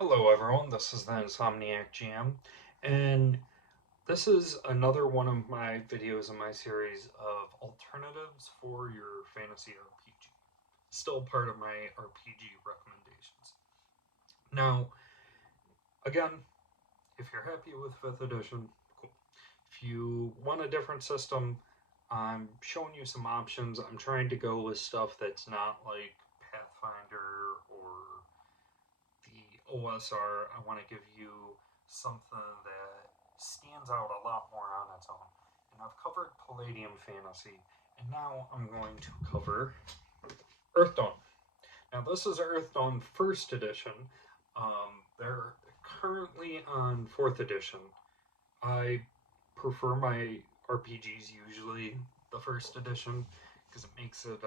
Hello everyone, this is the Insomniac GM, and this is another one of my videos in my series of alternatives for your fantasy RPG. Still part of my RPG recommendations. Now, again, if you're happy with 5th edition, cool. If you want a different system, I'm showing you some options. I'm trying to go with stuff that's not like Pathfinder or the OSR. I want to give you something that stands out a lot more on its own. And I've covered Palladium Fantasy, and now I'm going to cover Earthdawn. Now, this is Earthdawn First Edition. They're currently on 4th Edition. I prefer my RPGs usually the First Edition because it makes it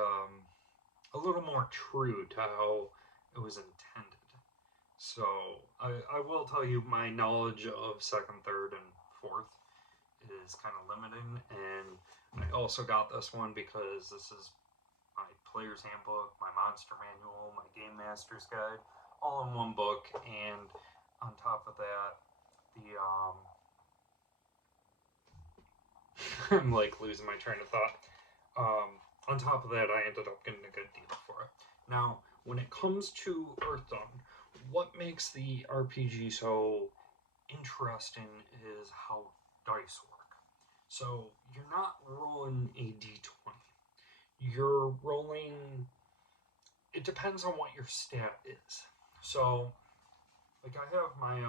a little more true to how it was intended. So I will tell you my knowledge of second, third, and fourth is kind of limited, and I also got this one because this is my player's handbook, my monster manual, my game master's guide, all in one book, and on top of that, the I'm like losing my train of thought. On top of that, I ended up getting a good deal for it. Now, when it comes to Earthdawn, what makes the RPG so interesting is how dice work. So you're not rolling a d20. You're rolling. It depends on what your stat is. So, like I have my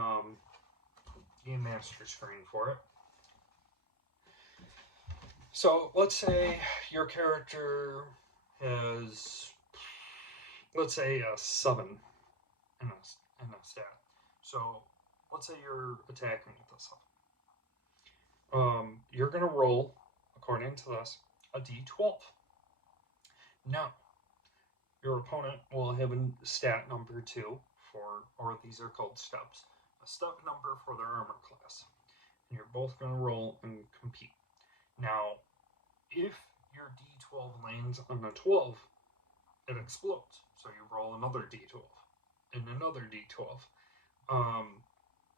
game master screen for it. So let's say your character has, let's say, a 7 in a stat. So let's say you're attacking with a 7. You're going to roll, according to this, a d12. Now, your opponent will have a stat number 2 for, or these are called steps, a step number for their armor class. And you're both going to roll and compete. Now, if your d12 lands on a 12, it explodes. So you roll another d12 and another d12.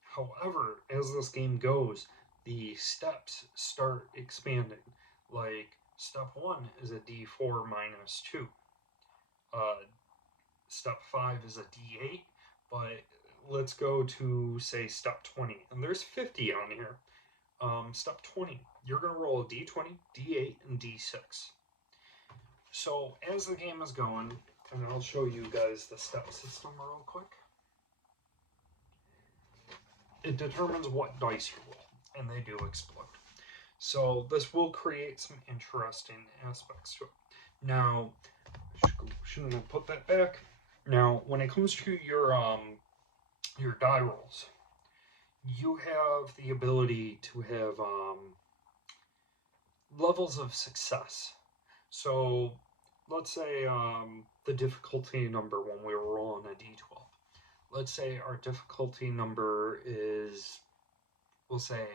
However, as this game goes, the steps start expanding. Like, step 1 is a d4 minus 2. Uh, step 5 is a d8, but let's go to, say, step 20. And there's 50 on here. Step 20, you're going to roll a d20, d8, and d6. So, as the game is going, and I'll show you guys the step system real quick, it determines what dice you roll, and they do explode. So, this will create some interesting aspects to it. Now, shouldn't have put that back. Now, when it comes to your die rolls, you have the ability to have levels of success. So let's say the difficulty number when we were rolling a d12. Let's say our difficulty number is, we'll say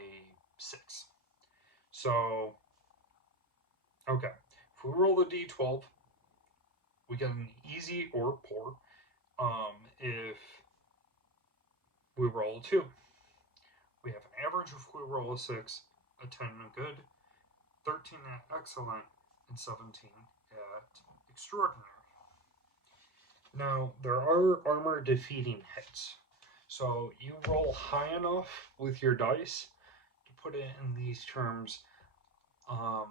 6. So, okay, if we roll the d12, we get an easy or poor. If we roll a 2, we have an average if we roll a 6, a 10 a good, 13 at excellent, and 17 at extraordinary. Now, there are armor defeating hits. So you roll high enough with your dice to put it in these terms. How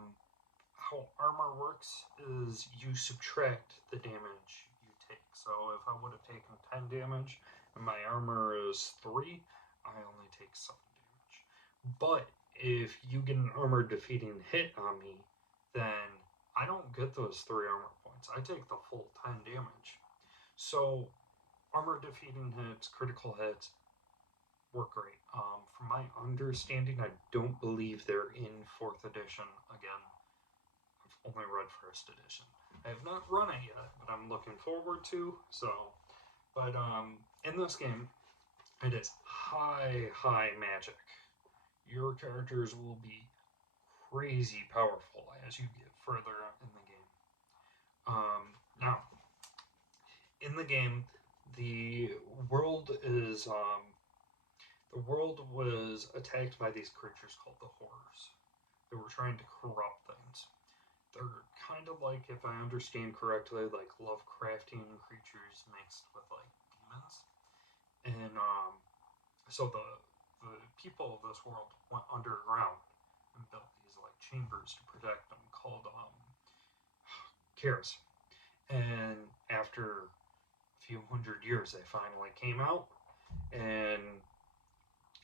armor works is you subtract the damage you take. So if I would have taken 10 damage and my armor is 3, I only take 7 damage. But if you get an armor defeating hit on me, then I don't get those 3 armor points. I take the full 10 damage. So armor defeating hits, critical hits work great. From my understanding, I don't believe they're in 4th edition. Again, I've only read 1st edition. I have not run it yet, but I'm looking forward to. So, but in this game, it is high magic. Your characters will be crazy powerful as you get further in the game. Now, in the game, the world is the world was attacked by these creatures called the Horrors. They were trying to corrupt things. They're kind of like, if I understand correctly, like Lovecraftian creatures mixed with like demons. And so the people of this world went underground and built these like chambers to protect them called cares. And after a few hundred years, they finally came out, and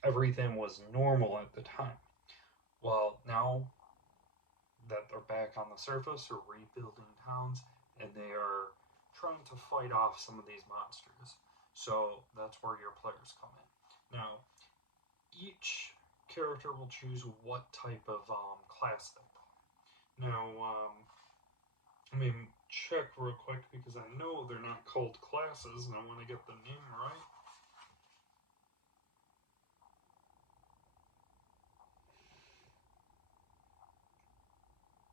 everything was normal at the time. Well, now that they're back on the surface, they're rebuilding towns, and they are trying to fight off some of these monsters. So that's where your players come in. Now, each character will choose what type of class they play. Now, let me check real quick because I know they're not called classes, and I want to get the name right.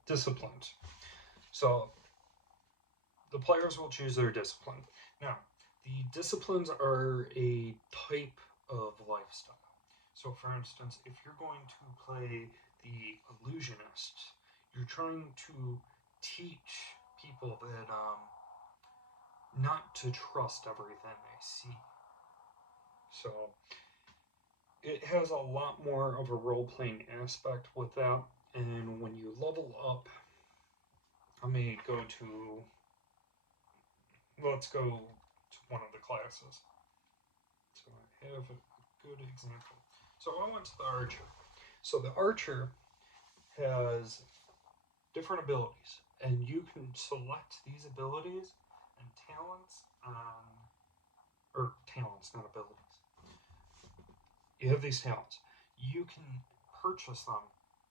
Disciplines. So the players will choose their discipline. Now, the disciplines are a type of lifestyle. So, for instance, if you're going to play the illusionist, you're trying to teach people that not to trust everything they see. So, it has a lot more of a role playing aspect with that. And when you level up, let me go to, let's go to one of the classes. So I have a good example. So I went to the archer. So the archer has different abilities, and you can select these abilities and talents or talents, not abilities. You have these talents. You can purchase them,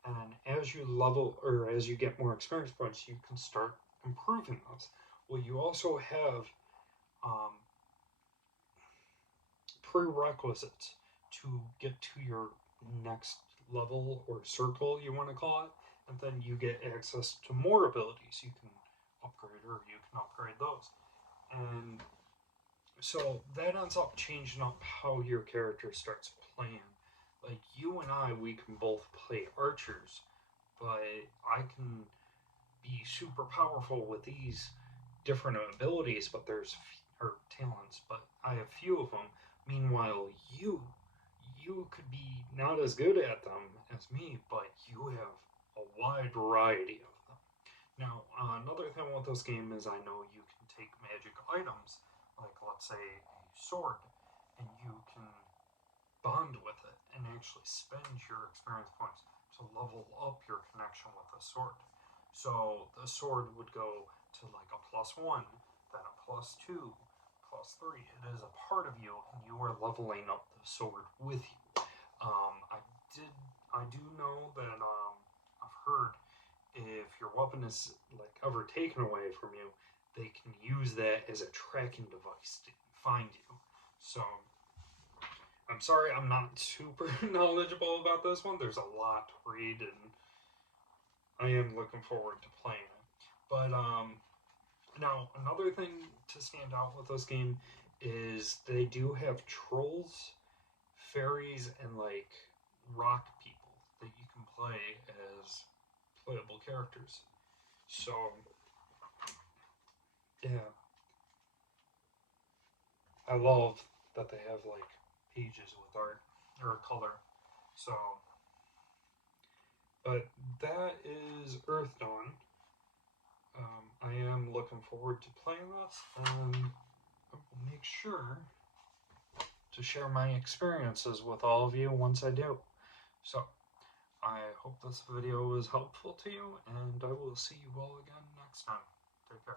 and as you level or as you get more experience points, you can start improving those. Well, you also have um, prerequisites to get to your next level or circle, you want to call it, and then you get access to more abilities you can upgrade, or you can upgrade those. And so that ends up changing up how your character starts playing. Like you and I, we can both play archers, but I can be super powerful with these different abilities, but or talents, but I have few of them. Meanwhile, you could be not as good at them as me, but you have a wide variety of them. Now, another thing with this game is I know you can take magic items, like let's say a sword, and you can bond with it and actually spend your experience points to level up your connection with the sword. So the sword would go to like a +1, then a +2, +3. It is a part of you, and you are leveling up the sword with you. I did, I do know that I've heard if your weapon is like ever taken away from you, they can use that as a tracking device to find you. So I'm sorry, I'm not super knowledgeable about this one. There's a lot to read, and I am looking forward to playing it. But now another thing to stand out with this game is they do have trolls, fairies, and like rock people that you can play as playable characters. So yeah, I love that they have like pages with art or color. So, but that is Earthdawn. I am looking forward to playing this, and I will make sure to share my experiences with all of you once I do. So, I hope this video was helpful to you, and I will see you all again next time. Take care.